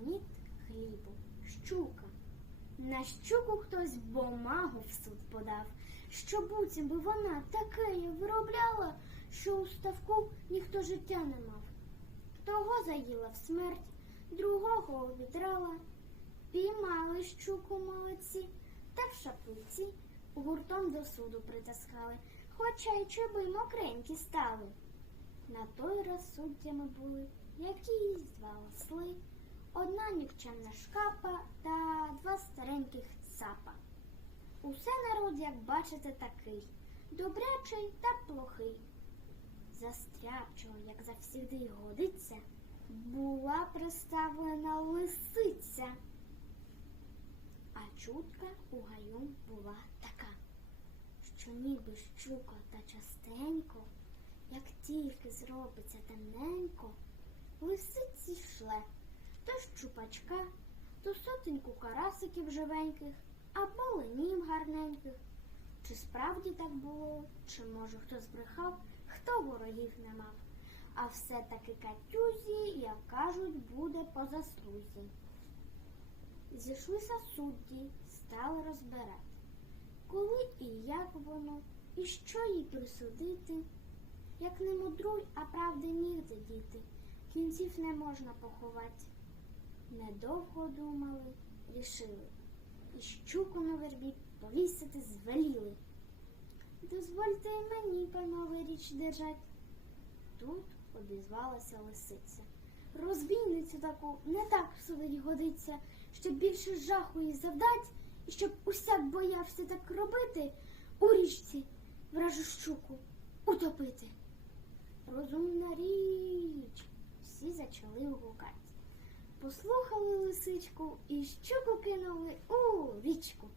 Леонід хлібу, щука. На щуку хтось бумагу в суд подав, що буцім би вона таке виробляла, що у ставку ніхто життя не мав. Того заїла в смерть, другого обідрала. Піймали щуку молодці, та в шаплиці гуртом до суду притаскали, хоча й чоби мокренькі стали. На той раз суддями були якісь два осли, одна нікчемна шкапа та два стареньких цапа. Усе народ, як бачите, такий, добрячий та плохий. Застряпчого, як завсігди годиться, була приставлена лисиця. А чутка у гаю була така, що ніби щука та частенько, як тільки зробиться темненько, лисиці щупачка, то сотеньку карасиків живеньких, або ленів гарненьких. Чи справді так було, чи може хто збрехав, хто ворогів не мав. А все-таки Катюзі, як кажуть, буде по заслузі. Зійшлися судді, стали розбирати, коли і як воно, і що їй присудити. Як не мудруй, а правди нігде діти, кінців не можна поховати. Недовго думали, рішили, і щуку на вербі повісити звеліли. Дозвольте й мені, панове, річ держать. Тут обізвалася лисиця. Розбійницю таку не так судить годиться, щоб більше жаху їй завдать, і щоб усяк боявся так робити, у річці вражу щуку утопити. Розумна річ. Послухали лисичку і щуку кинули у річку.